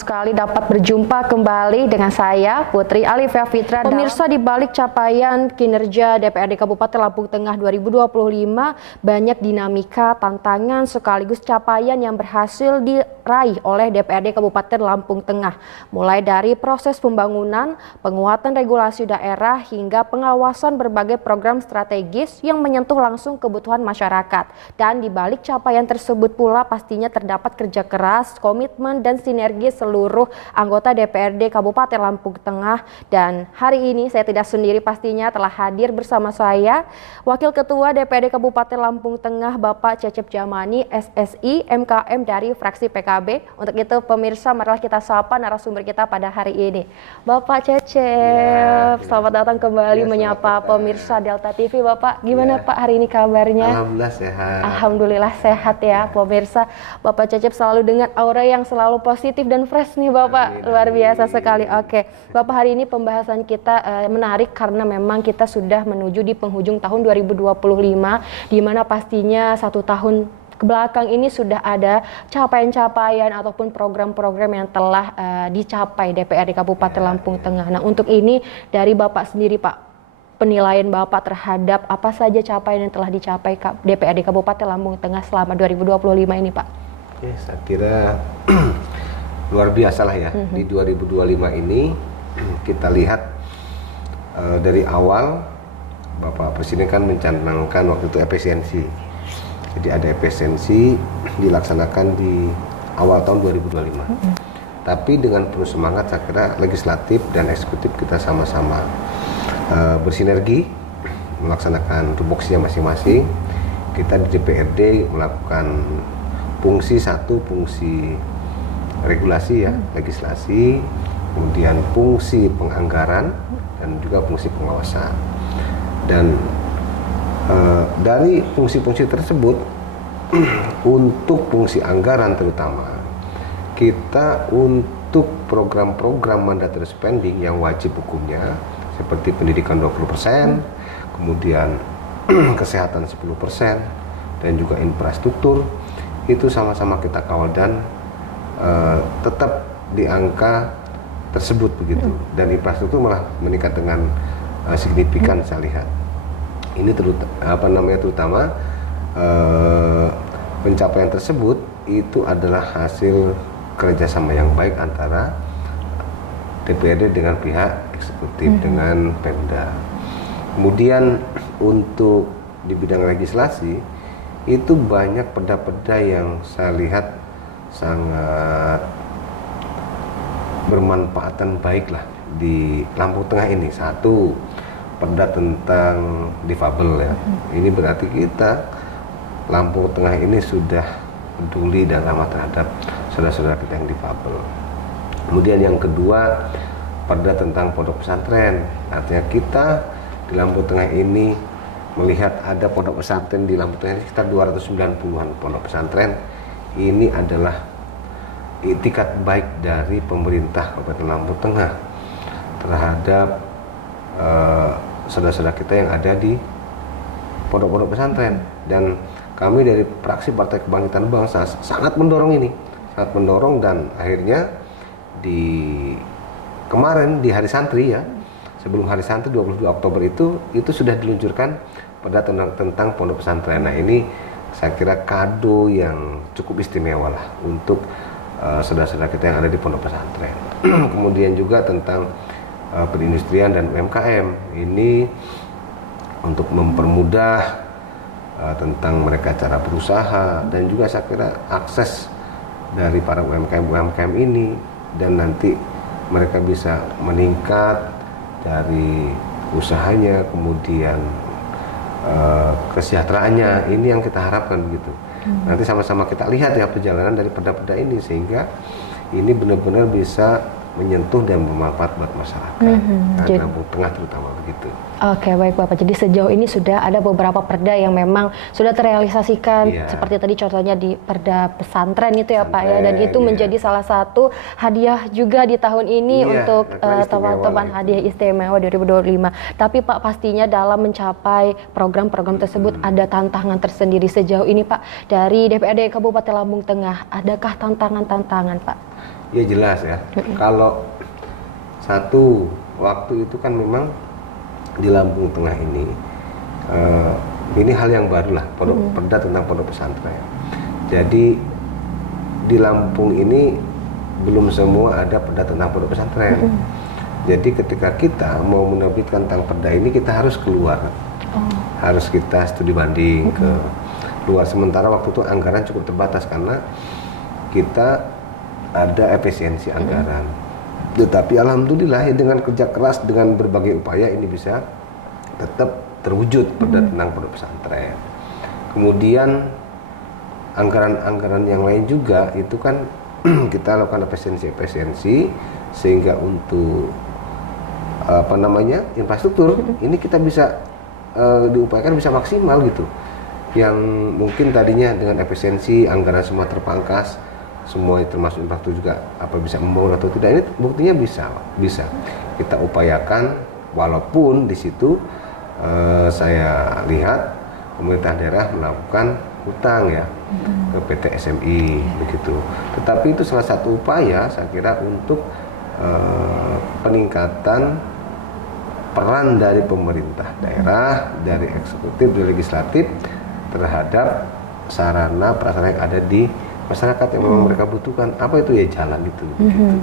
sekali dapat berjumpa kembali dengan saya, Putri Alifia Fitra. Pemirsa, di balik capaian kinerja DPRD Kabupaten Lampung Tengah 2025, banyak dinamika, tantangan, sekaligus capaian yang berhasil diraih oleh DPRD Kabupaten Lampung Tengah. Mulai dari proses pembangunan, penguatan regulasi daerah, hingga pengawasan berbagai program strategis yang menyentuh langsung kebutuhan masyarakat. Dan di balik capaian tersebut pula pastinya terdapat kerja keras, komitmen, dan sinergi seluruh anggota DPRD Kabupaten Lampung Tengah. Dan hari ini saya tidak sendiri, pastinya telah hadir bersama saya Wakil Ketua DPRD Kabupaten Lampung Tengah Bapak Cecep Jamani, SSI, MKM dari fraksi PKB. Untuk itu pemirsa, marilah kita sapa narasumber kita pada hari ini. Bapak Cecep, selamat datang kembali menyapa pemirsa Delta TV. Bapak, gimana Pak hari ini kabarnya? Alhamdulillah sehat. Alhamdulillah sehat ya pemirsa. Bapak Cecep selalu dengan aura yang selalu positif dan fresh nih Bapak. Luar biasa sekali. Oke, Bapak, hari ini pembahasan kita menarik karena memang kita sudah menuju di penghujung tahun 2025, di mana pastinya satu tahun kebelakang ini sudah ada capaian-capaian ataupun program-program yang telah dicapai DPRD Kabupaten Lampung Tengah. Nah, untuk ini dari Bapak sendiri Pak, penilaian Bapak terhadap apa saja capaian yang telah dicapai DPRD Kabupaten Lampung Tengah selama 2025 ini Pak? Ya, saya kira luar biasa lah ya. Di 2025 ini kita lihat dari awal Bapak Presiden kan mencanangkan waktu itu efisiensi. Jadi ada efisiensi dilaksanakan di awal tahun 2025. Tapi dengan penuh semangat saya kira legislatif dan eksekutif kita sama-sama bersinergi melaksanakan tupoksinya masing-masing. Kita di DPRD melakukan fungsi regulasi ya, legislasi, kemudian fungsi penganggaran dan juga fungsi pengawasan. Dan dari fungsi-fungsi tersebut untuk fungsi anggaran terutama kita untuk program-program mandatory spending yang wajib hukumnya seperti pendidikan 20%, kemudian kesehatan 10%, dan juga infrastruktur itu sama-sama kita kawal dan tetap di angka tersebut begitu. Dan infrastruktur malah meningkat dengan signifikan saya lihat. Ini terutama pencapaian tersebut itu adalah hasil kerjasama yang baik antara DPRD dengan pihak eksekutif dengan Pemda. Kemudian untuk di bidang legislasi itu banyak perda-perda yang saya lihat sangat bermanfaatan baik lah di Lampung Tengah ini. Satu, perda tentang difabel ya. Ini berarti kita Lampung Tengah ini sudah peduli dan ramah terhadap saudara-saudara kita yang difabel. Kemudian yang kedua, perda tentang pondok pesantren. Artinya kita di Lampung Tengah ini melihat ada pondok pesantren di Lampung Tengah sekitar 290-an pondok pesantren. Ini adalah itikat baik dari pemerintah Kabupaten Lampung Tengah terhadap saudara-saudara kita yang ada di pondok-pondok pesantren. Dan kami dari fraksi Partai Kebangkitan Bangsa sangat mendorong ini, sangat mendorong, dan akhirnya kemarin di Hari Santri ya, sebelum Hari Santri 22 Oktober itu sudah diluncurkan perda tentang pondok pesantren. Nah, ini saya kira kado yang cukup istimewa lah untuk saudara-saudara kita yang ada di pondok pesantren. Kemudian juga tentang perindustrian dan UMKM. Ini untuk mempermudah tentang mereka cara berusaha, dan juga saya kira akses dari para UMKM ini, dan nanti mereka bisa meningkat dari usahanya, kemudian kesejahteraannya. Ini yang kita harapkan begitu. Nanti sama-sama kita lihat ya perjalanan dari perda-perda ini, sehingga ini benar-benar bisa menyentuh dan bermanfaat buat masyarakat. Lampung Tengah terutama begitu. Oke, baik Bapak. Jadi sejauh ini sudah ada beberapa perda yang memang sudah terrealisasikan, seperti tadi contohnya di perda pesantren itu ya Pak ya, dan itu menjadi salah satu hadiah juga di tahun ini untuk teman-teman, hadiah istimewa 2025. Tapi Pak, pastinya dalam mencapai program-program tersebut ada tantangan tersendiri. Sejauh ini Pak, dari DPRD Kabupaten Lampung Tengah, adakah tantangan-tantangan Pak? Ya jelas ya. Kalau satu waktu itu kan memang di Lampung Tengah ini hal yang baru lah, perda tentang pondok pesantren. Jadi di Lampung ini belum semua ada perda tentang pondok pesantren. Jadi ketika kita mau menerbitkan tentang perda ini, kita harus keluar, harus kita studi banding ke luar. Sementara waktu itu anggaran cukup terbatas karena kita ada efisiensi anggaran. Tetapi alhamdulillah ya, dengan kerja keras, dengan berbagai upaya ini bisa tetap terwujud perda tentang pondok pesantren. Kemudian anggaran-anggaran yang lain juga itu kan kita lakukan efisiensi sehingga untuk infrastruktur ini kita bisa diupayakan bisa maksimal gitu. Yang mungkin tadinya dengan efisiensi anggaran semua terpangkas, semua termasuk infrastruktur juga bisa membangun atau tidak, ini buktinya bisa kita upayakan, walaupun di situ saya lihat pemerintah daerah melakukan hutang ya ke PT SMI begitu. Tetapi itu salah satu upaya saya kira untuk peningkatan peran dari pemerintah daerah, dari eksekutif, dari legislatif terhadap sarana prasarana yang ada di masyarakat yang memang mereka butuhkan. Apa itu ya, jalan itu. Begitu.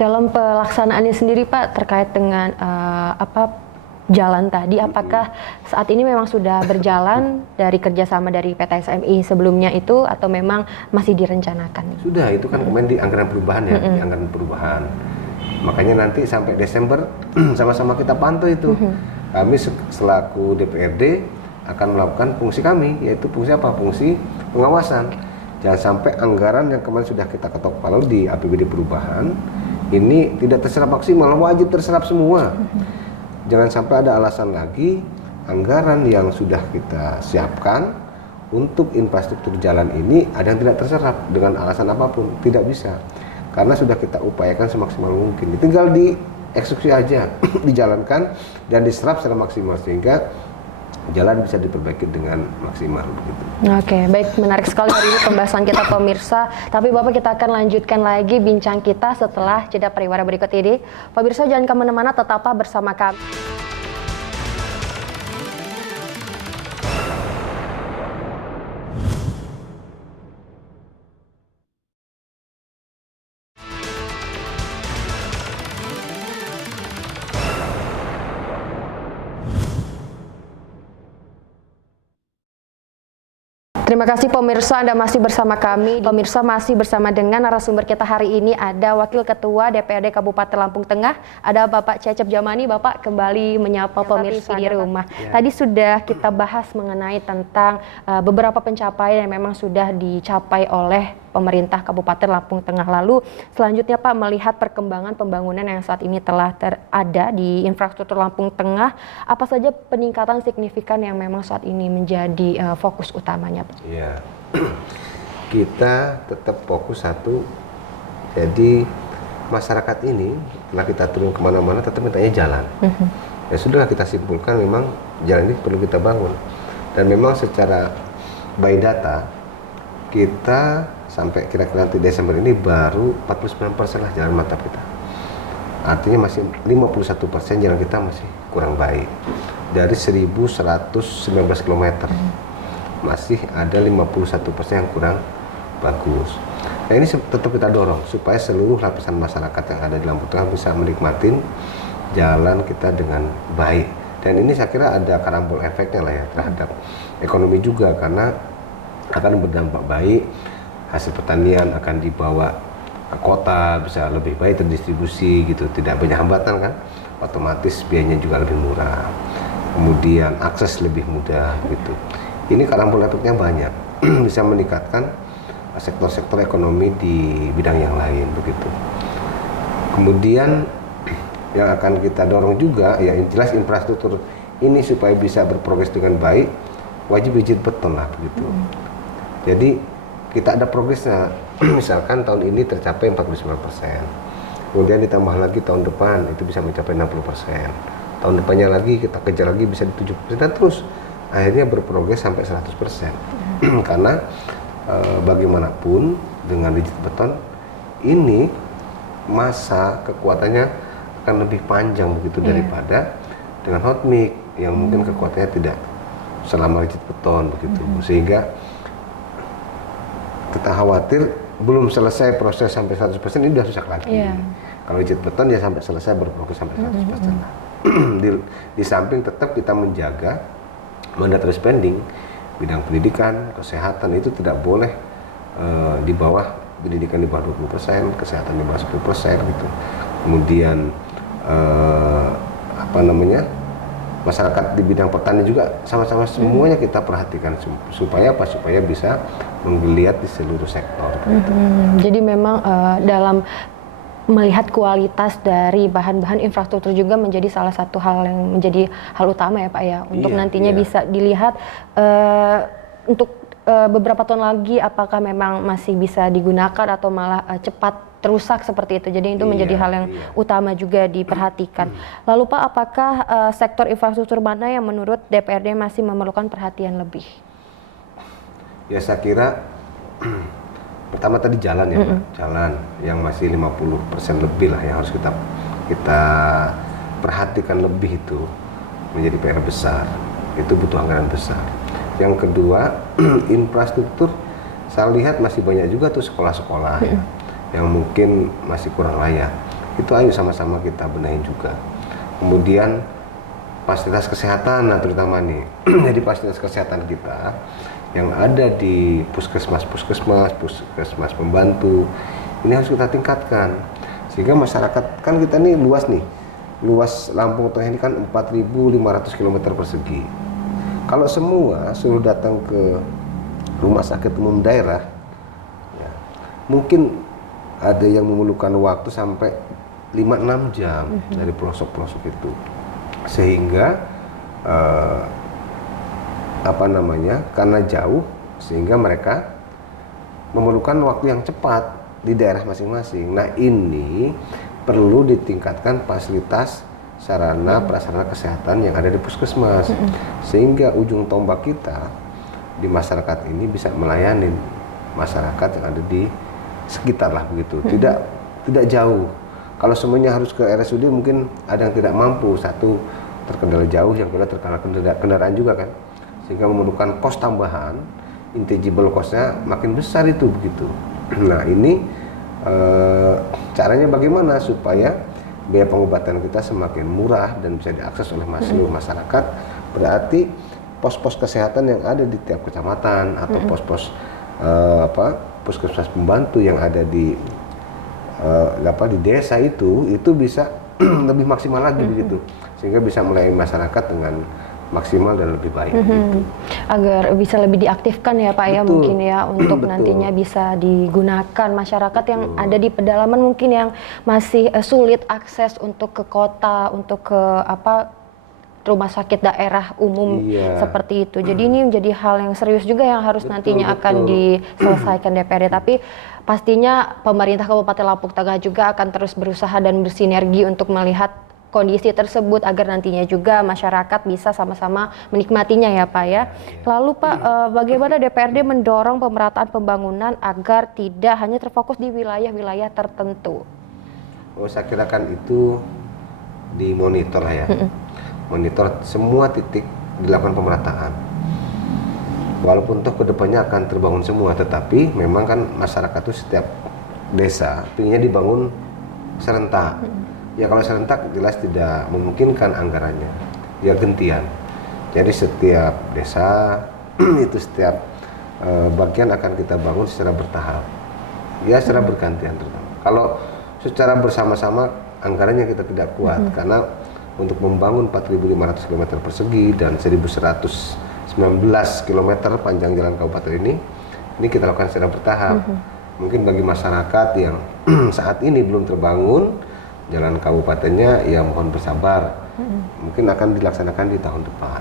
Dalam pelaksanaannya sendiri Pak, terkait dengan jalan tadi, apakah saat ini memang sudah berjalan dari kerjasama dari PT SMI sebelumnya itu, atau memang masih direncanakan? Sudah, itu kan kemarin di anggaran perubahan ya, di anggaran perubahan. Makanya nanti sampai Desember sama-sama kita pantau itu. Kami selaku DPRD akan melakukan fungsi kami, yaitu fungsi apa? Fungsi pengawasan. Jangan sampai anggaran yang kemarin sudah kita ketok palu di APBD perubahan ini tidak terserap maksimal, wajib terserap semua. Jangan sampai ada alasan lagi anggaran yang sudah kita siapkan untuk infrastruktur jalan ini ada yang tidak terserap dengan alasan apapun, tidak bisa. Karena sudah kita upayakan semaksimal mungkin. Tinggal dieksekusi aja, dijalankan dan diserap secara maksimal sehingga jalan bisa diperbaiki dengan maksimal begitu. Oke, baik, menarik sekali hari ini pembahasan kita pemirsa. Tapi Bapak, kita akan lanjutkan lagi bincang kita setelah jeda pariwara berikut ini. Pemirsa jangan kemana-mana, tetaplah bersama kami. Terima kasih pemirsa, Anda masih bersama kami. Pemirsa masih bersama dengan narasumber kita hari ini, ada Wakil Ketua DPRD Kabupaten Lampung Tengah, ada Bapak Cecep Jamani. Bapak kembali menyapa pemirsa di rumah. Ya. Tadi sudah kita bahas mengenai tentang beberapa pencapaian yang memang sudah dicapai oleh pemerintah Kabupaten Lampung Tengah. Lalu selanjutnya Pak, melihat perkembangan pembangunan yang saat ini telah ada di infrastruktur Lampung Tengah, apa saja peningkatan signifikan yang memang saat ini menjadi fokus utamanya Pak? Ya, kita tetap fokus satu, jadi masyarakat ini setelah kita turun kemana-mana tetap mintanya jalan. Ya sudah, kita simpulkan memang jalan ini perlu kita bangun, dan memang secara by data kita sampai kira-kira nanti Desember ini baru 49% lah jalan mantap kita. Artinya masih 51% jalan kita masih kurang baik. Dari 1.119 km masih ada 51% yang kurang bagus. Nah ini tetap kita dorong supaya seluruh lapisan masyarakat yang ada di Lampung Tengah bisa menikmati jalan kita dengan baik. Dan ini saya kira ada karambol efeknya lah ya terhadap ekonomi juga, karena akan berdampak baik. Hasil pertanian akan dibawa ke kota, bisa lebih baik terdistribusi gitu, tidak banyak hambatan kan, otomatis biayanya juga lebih murah, kemudian akses lebih mudah gitu. Ini karambol efeknya banyak, bisa meningkatkan sektor-sektor ekonomi di bidang yang lain begitu. Kemudian yang akan kita dorong juga ya jelas infrastruktur ini supaya bisa berprogres dengan baik, wajib izin beton lah begitu. Jadi kita ada progresnya, misalkan tahun ini tercapai 49%, kemudian ditambah lagi tahun depan itu bisa mencapai 60%, tahun depannya lagi kita kejar lagi bisa di 70%, dan terus akhirnya berprogres sampai 100%. Karena bagaimanapun dengan rigid beton ini masa kekuatannya akan lebih panjang begitu daripada dengan hot mix yang mungkin kekuatannya tidak selama rigid beton begitu, sehingga kita khawatir belum selesai proses sampai 100% ini udah rusak lagi. Kalau rigid beton ya sampai selesai berproses sampai 100% lah. Di samping tetap kita menjaga mandatory spending bidang pendidikan, kesehatan itu tidak boleh di bawah, pendidikan di bawah 20%, kesehatan di bawah 10% gitu. Kemudian masyarakat di bidang pertanian juga sama-sama semuanya kita perhatikan supaya apa? Supaya bisa menggeliat di seluruh sektor. Gitu. Jadi memang dalam melihat kualitas dari bahan-bahan infrastruktur juga menjadi salah satu hal yang menjadi hal utama ya Pak ya, untuk nantinya bisa dilihat untuk beberapa tahun lagi apakah memang masih bisa digunakan atau malah cepat terusak seperti itu. Jadi itu menjadi hal yang utama juga diperhatikan. Lalu Pak, apakah sektor infrastruktur mana yang menurut DPRD masih memerlukan perhatian lebih? Ya saya kira pertama tadi jalan ya Pak, jalan yang masih 50% lebih lah yang harus kita perhatikan lebih, itu menjadi PR besar, itu butuh anggaran besar. Yang kedua, infrastruktur saya lihat masih banyak juga tuh sekolah-sekolah ya, yang mungkin masih kurang layak. Itu ayo sama-sama kita benahin juga. Kemudian fasilitas kesehatan, nah terutama nih, jadi fasilitas kesehatan kita yang ada di puskesmas pembantu, ini harus kita tingkatkan. Sehingga masyarakat, kan kita nih luas Lampung Tengah ini kan 4.500 km persegi. Kalau semua suruh datang ke rumah sakit umum daerah, ya, mungkin ada yang memerlukan waktu sampai 5-6 jam dari pelosok-pelosok itu, sehingga karena jauh sehingga mereka memerlukan waktu yang cepat di daerah masing-masing. Nah ini perlu ditingkatkan fasilitas sarana prasarana kesehatan yang ada di puskesmas, sehingga ujung tombak kita di masyarakat ini bisa melayani masyarakat yang ada di sekitar lah begitu, tidak jauh. Kalau semuanya harus ke RSUD mungkin ada yang tidak mampu, satu terkendala jauh, yang kedua terkendala kendaraan juga kan, sehingga memerlukan kos tambahan, intangible cost-nya makin besar itu begitu. Nah ini caranya bagaimana supaya biaya pengobatan kita semakin murah dan bisa diakses oleh seluruh masyarakat. Berarti pos-pos kesehatan yang ada di tiap kecamatan atau pos-pos puskesmas pembantu yang ada di desa itu bisa lebih maksimal lagi begitu, sehingga bisa melayani masyarakat dengan maksimal dan lebih baik gitu. Agar bisa lebih diaktifkan ya Pak ya, mungkin ya, untuk nantinya bisa digunakan masyarakat yang ada di pedalaman mungkin yang masih sulit akses untuk ke kota, untuk ke rumah sakit daerah umum seperti itu. Jadi ini menjadi hal yang serius juga yang harus nantinya akan diselesaikan DPRD. Tapi pastinya pemerintah Kabupaten Lampung Tengah juga akan terus berusaha dan bersinergi untuk melihat kondisi tersebut agar nantinya juga masyarakat bisa sama-sama menikmatinya ya Pak ya. Lalu Pak, bagaimana DPRD mendorong pemerataan pembangunan agar tidak hanya terfokus di wilayah-wilayah tertentu? Saya kira kan itu dimonitor lah ya. Monitor semua titik dilakukan pemerataan. Walaupun toh kedepannya akan terbangun semua, tetapi memang kan masyarakat itu setiap desa pinginnya dibangun serentak. Ya kalau serentak jelas tidak memungkinkan anggarannya, ya gentian. Jadi setiap desa itu setiap bagian akan kita bangun secara bertahap, ya secara bergantian terutama. Kalau secara bersama-sama anggarannya kita tidak kuat, karena untuk membangun 4.500 km persegi dan 1.119 km panjang jalan kabupaten ini kita lakukan secara bertahap. Mungkin bagi masyarakat yang saat ini belum terbangun jalan kabupatennya, ya mohon bersabar. Mungkin akan dilaksanakan di tahun depan.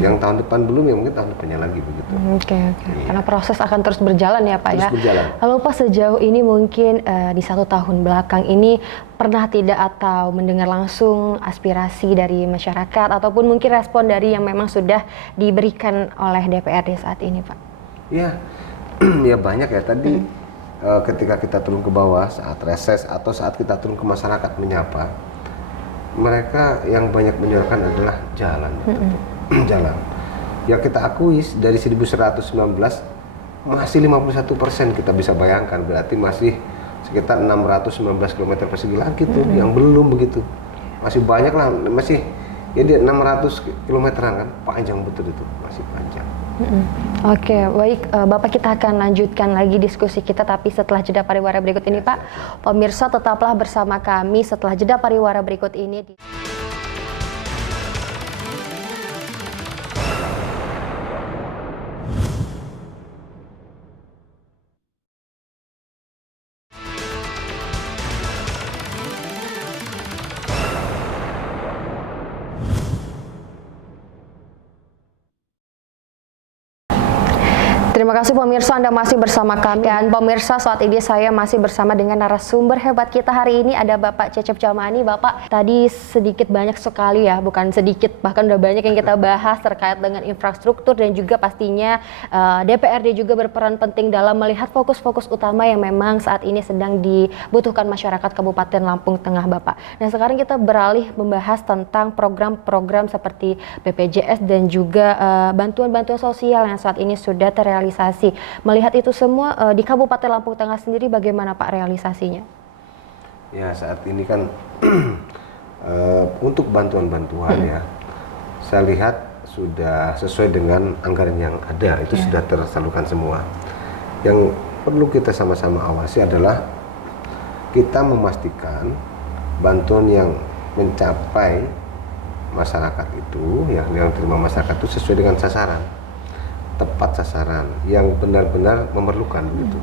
Yang tahun depan belum, ya mungkin tahun depannya lagi begitu. Oke. Karena proses akan terus berjalan ya Pak ya. Berjalan. Lalu Pak, sejauh ini mungkin di 1 tahun belakang ini pernah tidak atau mendengar langsung aspirasi dari masyarakat ataupun mungkin respon dari yang memang sudah diberikan oleh DPRD saat ini Pak? Ya, ya banyak ya tadi. ketika kita turun ke bawah saat reses atau saat kita turun ke masyarakat menyapa, mereka yang banyak menyorongkan adalah jalan. Jalan. Yang kita akui dari 1119 masih 51% kita bisa bayangkan, berarti masih sekitar 619 km persegi lagi tuh yang belum begitu. Masih banyak lah, masih ya di 600 kilometeran kan, panjang betul itu, masih panjang. Oke, baik Bapak, kita akan lanjutkan lagi diskusi kita tapi setelah jeda pariwara berikut ini Pak. Pemirsa tetaplah bersama kami setelah jeda pariwara berikut ini. Terima kasih pemirsa, Anda masih bersama kami. Dan pemirsa, saat ini saya masih bersama dengan narasumber hebat kita hari ini, ada Bapak Cecep Jamani. Bapak, tadi sedikit banyak sekali ya, bukan sedikit, bahkan udah banyak yang kita bahas terkait dengan infrastruktur dan juga pastinya DPRD juga berperan penting dalam melihat fokus-fokus utama yang memang saat ini sedang dibutuhkan masyarakat Kabupaten Lampung Tengah, Bapak. Nah, sekarang kita beralih membahas tentang program-program seperti BPJS dan juga bantuan-bantuan sosial yang saat ini sudah terrealisasi. Melihat itu semua di Kabupaten Lampung Tengah sendiri, bagaimana Pak realisasinya? Ya, saat ini kan untuk bantuan-bantuan ya, saya lihat sudah sesuai dengan anggaran yang ada, itu sudah tersalurkan semua. Yang perlu kita sama-sama awasi adalah kita memastikan bantuan yang mencapai masyarakat itu, yang terima masyarakat itu sesuai dengan sasaran, tepat sasaran, yang benar-benar memerlukan begitu.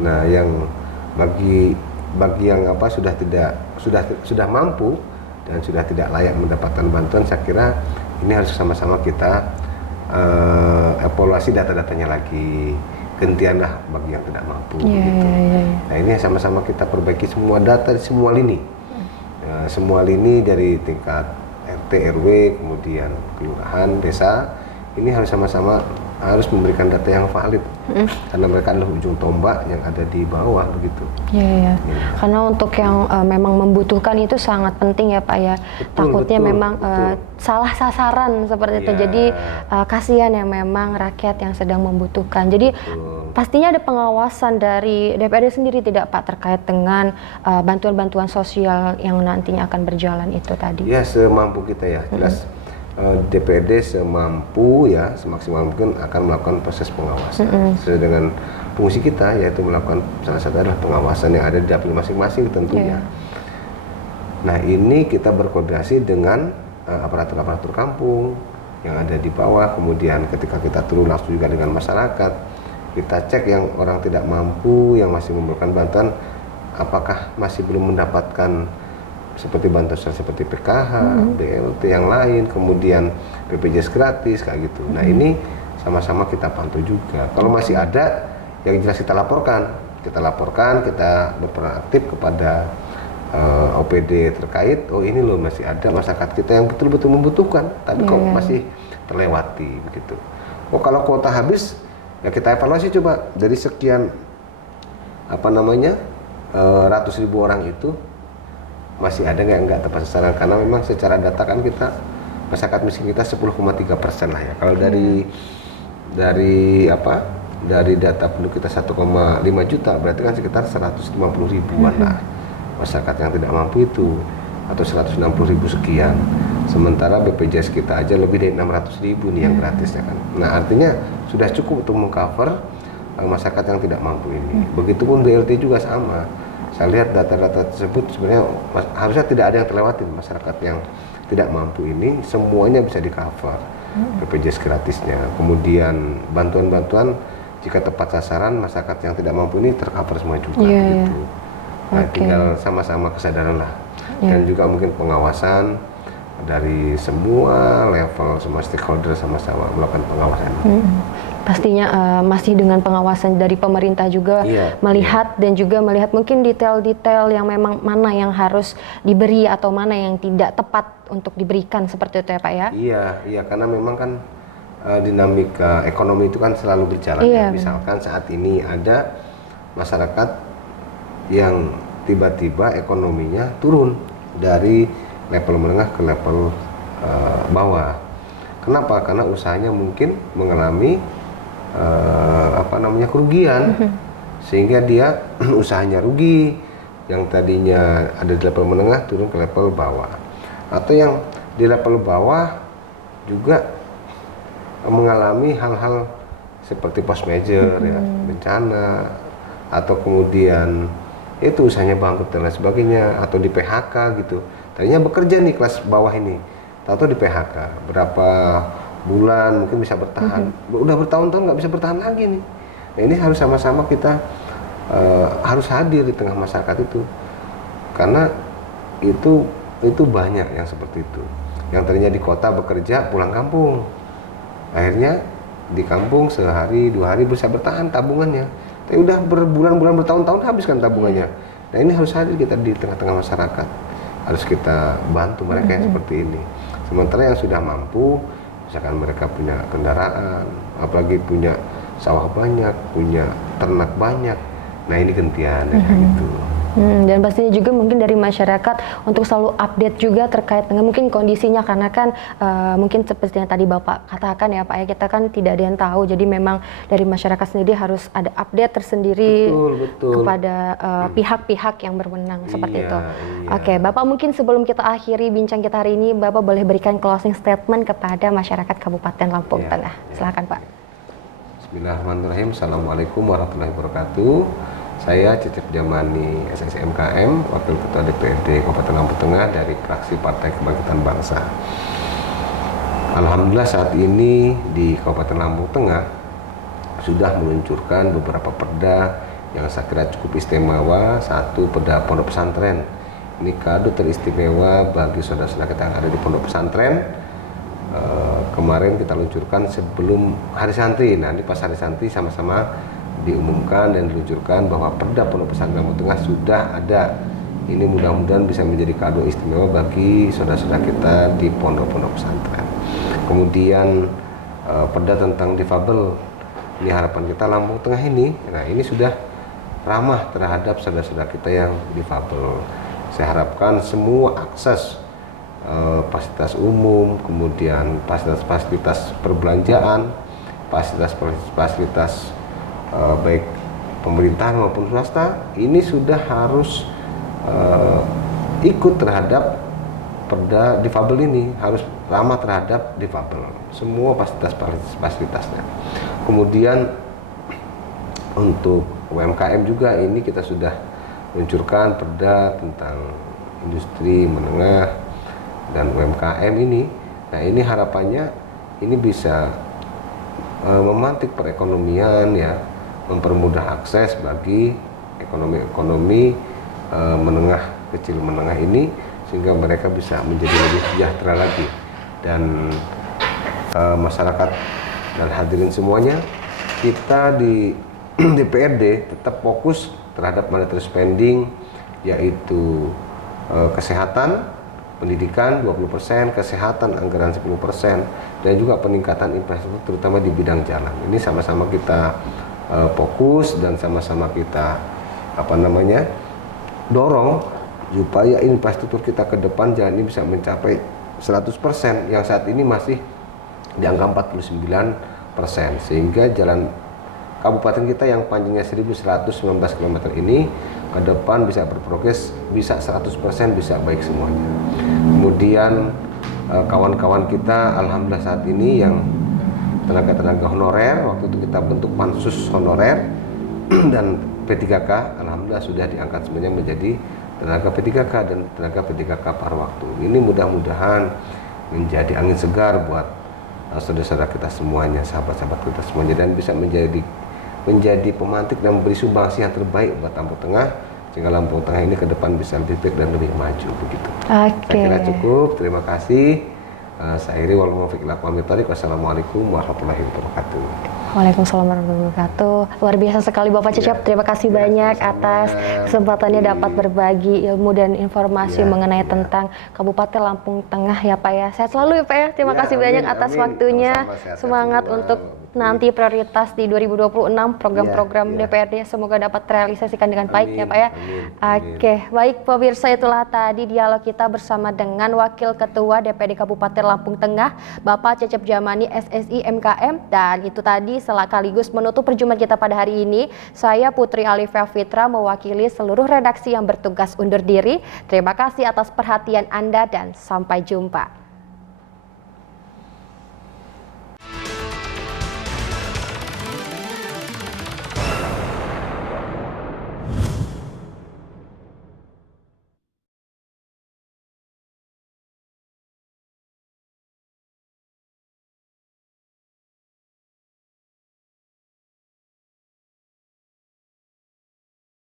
Nah, yang bagi yang sudah mampu dan sudah tidak layak mendapatkan bantuan, saya kira ini harus sama-sama kita evaluasi data-datanya lagi, gantianlah bagi yang tidak mampu begitu. Nah, ini sama-sama kita perbaiki semua data di semua lini, semua lini dari tingkat RT, RW, kemudian kelurahan, desa. Ini harus sama-sama harus memberikan data yang valid, karena mereka adalah ujung tombak yang ada di bawah begitu. Iya. Karena untuk yang memang membutuhkan itu sangat penting ya Pak ya. Takutnya memang salah sasaran seperti itu. Jadi kasihan yang memang rakyat yang sedang membutuhkan. Jadi pastinya ada pengawasan dari DPRD sendiri tidak Pak terkait dengan bantuan-bantuan sosial yang nantinya akan berjalan itu tadi? Ya, semampu kita ya. Jelas DPRD semampu ya, semaksimal mungkin akan melakukan proses pengawasan sesuai dengan fungsi kita, yaitu melakukan salah satu adalah pengawasan yang ada di dapil masing-masing tentunya. Nah, ini kita berkoordinasi dengan aparatur-aparatur kampung yang ada di bawah, kemudian ketika kita turun langsung juga dengan masyarakat, kita cek yang orang tidak mampu, yang masih memerlukan bantuan, apakah masih belum mendapatkan seperti bantuan seperti PKH, BLT yang lain, kemudian BPJS gratis kayak gitu. Nah, ini sama-sama kita pantau juga. Kalau masih ada, yang jelas kita laporkan, kita berperan aktif kepada OPD terkait. Oh, ini loh masih ada masyarakat kita yang betul-betul membutuhkan, tapi kok masih terlewati begitu. Oh, kalau kuota habis, ya kita evaluasi coba dari sekian ratus ribu orang itu, masih ada nggak tepat sasaran, karena memang secara data kan kita masyarakat miskin kita 10,3% lah ya. Kalau dari data penduduk kita 1,5 juta, berarti kan sekitar 150 ribuan lah masyarakat yang tidak mampu itu, atau 160 ribu sekian. Sementara BPJS kita aja lebih dari 600 ribu nih yang gratis ya kan. Nah, artinya sudah cukup untuk mengcover masyarakat yang tidak mampu ini. Begitupun BLT juga sama. Saya lihat data-data tersebut sebenarnya harusnya tidak ada yang terlewatin. Masyarakat yang tidak mampu ini semuanya bisa di-cover, BPJS gratisnya. Kemudian bantuan-bantuan jika tepat sasaran, masyarakat yang tidak mampu ini tercover semua juga gitu. Nah, tinggal sama-sama kesadaran lah. Dan juga mungkin pengawasan dari semua level, semua stakeholder sama-sama melakukan pengawasan. Pastinya masih dengan pengawasan dari pemerintah juga, melihat dan juga melihat mungkin detail-detail yang memang mana yang harus diberi atau mana yang tidak tepat untuk diberikan, seperti itu ya Pak ya? Iya, karena memang kan dinamika ekonomi itu kan selalu berjalan ya. Misalkan saat ini ada masyarakat yang tiba-tiba ekonominya turun dari level menengah ke level bawah. Kenapa? Karena usahanya mungkin mengalami kerugian, sehingga dia usahanya rugi, yang tadinya ada di level menengah turun ke level bawah, atau yang di level bawah juga mengalami hal-hal seperti force major, ya, bencana, atau kemudian itu usahanya bangkrut dan lain sebagainya, atau di PHK gitu. Tadinya bekerja nih kelas bawah ini, atau di PHK berapa bulan mungkin bisa bertahan, udah bertahun-tahun nggak bisa bertahan lagi nih. Nah, ini harus sama-sama kita harus hadir di tengah masyarakat itu, karena itu banyak yang seperti itu, yang tadinya di kota bekerja pulang kampung, akhirnya di kampung sehari 2 hari bisa bertahan tabungannya, tapi udah berbulan-bulan bertahun-tahun habiskan tabungannya. Nah, ini harus hadir kita di tengah-tengah masyarakat, harus kita bantu mereka yang seperti ini. Sementara yang sudah mampu, misalkan mereka punya kendaraan, apalagi punya sawah banyak, punya ternak banyak, nah ini gentian ya, kayak gitu. Dan pastinya juga mungkin dari masyarakat untuk selalu update juga terkait dengan mungkin kondisinya, karena kan mungkin seperti yang tadi Bapak katakan ya Pak ya, kita kan tidak ada yang tahu, jadi memang dari masyarakat sendiri harus ada update tersendiri kepada pihak-pihak yang berwenang seperti itu. Oke, Bapak mungkin sebelum kita akhiri bincang kita hari ini, Bapak boleh berikan closing statement kepada masyarakat Kabupaten Lampung Tengah. Silakan Pak. Bismillahirrahmanirrahim. Assalamualaikum warahmatullahi wabarakatuh. Saya Cecep Jamani, SSMKM, Wakil Ketua DPRD Kabupaten Lampung Tengah dari fraksi Partai Kebangkitan Bangsa. Alhamdulillah saat ini di Kabupaten Lampung Tengah sudah meluncurkan beberapa perda yang saya kira cukup istimewa. Satu, perda pondok pesantren. Ini kado teristimewa bagi saudara-saudara kita yang ada di pondok pesantren. Kemarin kita luncurkan sebelum Hari Santri. Nah, di pas Hari Santri sama-sama diumumkan dan diluncurkan bahwa perda pondok pesantren Lampung Tengah sudah ada. Ini mudah-mudahan bisa menjadi kado istimewa bagi saudara-saudara kita di pondok-pondok pesantren. Kemudian perda tentang difabel. Ini harapan kita Lampung Tengah ini. Nah, ini sudah ramah terhadap saudara-saudara kita yang difabel. Saya harapkan semua akses fasilitas umum, kemudian fasilitas perbelanjaan, fasilitas baik pemerintahan maupun swasta, ini sudah harus ikut terhadap perda difabel ini, harus ramah terhadap difabel, semua fasilitasnya. Kemudian untuk UMKM juga ini kita sudah luncurkan perda tentang industri menengah dan UMKM ini. Nah, ini harapannya ini bisa memantik perekonomian ya, mempermudah akses bagi ekonomi menengah, kecil menengah ini, sehingga mereka bisa menjadi lebih sejahtera lagi. Dan masyarakat dan hadirin semuanya, kita di DPRD tetap fokus terhadap monetary spending, yaitu kesehatan, pendidikan 20%, kesehatan anggaran 10%, dan juga peningkatan infrastruktur terutama di bidang jalan. Ini sama-sama kita fokus dan sama-sama kita dorong supaya infrastruktur kita ke depan jalan ini bisa mencapai 100%, yang saat ini masih di angka 49%, sehingga jalan kabupaten kita yang panjangnya 1119 km ini ke depan bisa berprogres, bisa 100%, bisa baik semuanya. Kemudian kawan-kawan kita alhamdulillah saat ini yang tenaga-tenaga honorer, waktu itu kita bentuk pansus honorer dan P3K, alhamdulillah sudah diangkat semuanya menjadi tenaga P3K dan tenaga P3K paruh waktu. Ini mudah-mudahan menjadi angin segar buat saudara-saudara kita semuanya, sahabat-sahabat kita semuanya, dan bisa menjadi pemantik dan memberi sumbangsi yang terbaik buat Lampung Tengah, sehingga Lampung Tengah ini ke depan bisa lebih baik dan lebih maju begitu. Saya kira cukup. Terima kasih. Saya akhiri wassalamualaikum warahmatullahi wabarakatuh. Waalaikumsalam warahmatullahi wabarakatuh. Luar biasa sekali Bapak Cecep. Terima kasih banyak atas kesempatannya dapat berbagi ilmu dan informasi mengenai tentang Kabupaten Lampung Tengah ya Pak ya. Sehat selalu ya Pak ya. Terima kasih banyak atas waktunya. Semangat untuk nanti prioritas di 2026 program-program DPRD semoga dapat terrealisasikan dengan baik ya Pak ya. Oke, baik pemirsa, itulah tadi dialog kita bersama dengan Wakil Ketua DPRD Kabupaten Lampung Tengah, Bapak Cecep Jamani SSI MKM, dan itu tadi sekaligus menutup perjumpaan kita pada hari ini. Saya Putri Alifia Fitra mewakili seluruh redaksi yang bertugas undur diri. Terima kasih atas perhatian Anda dan sampai jumpa.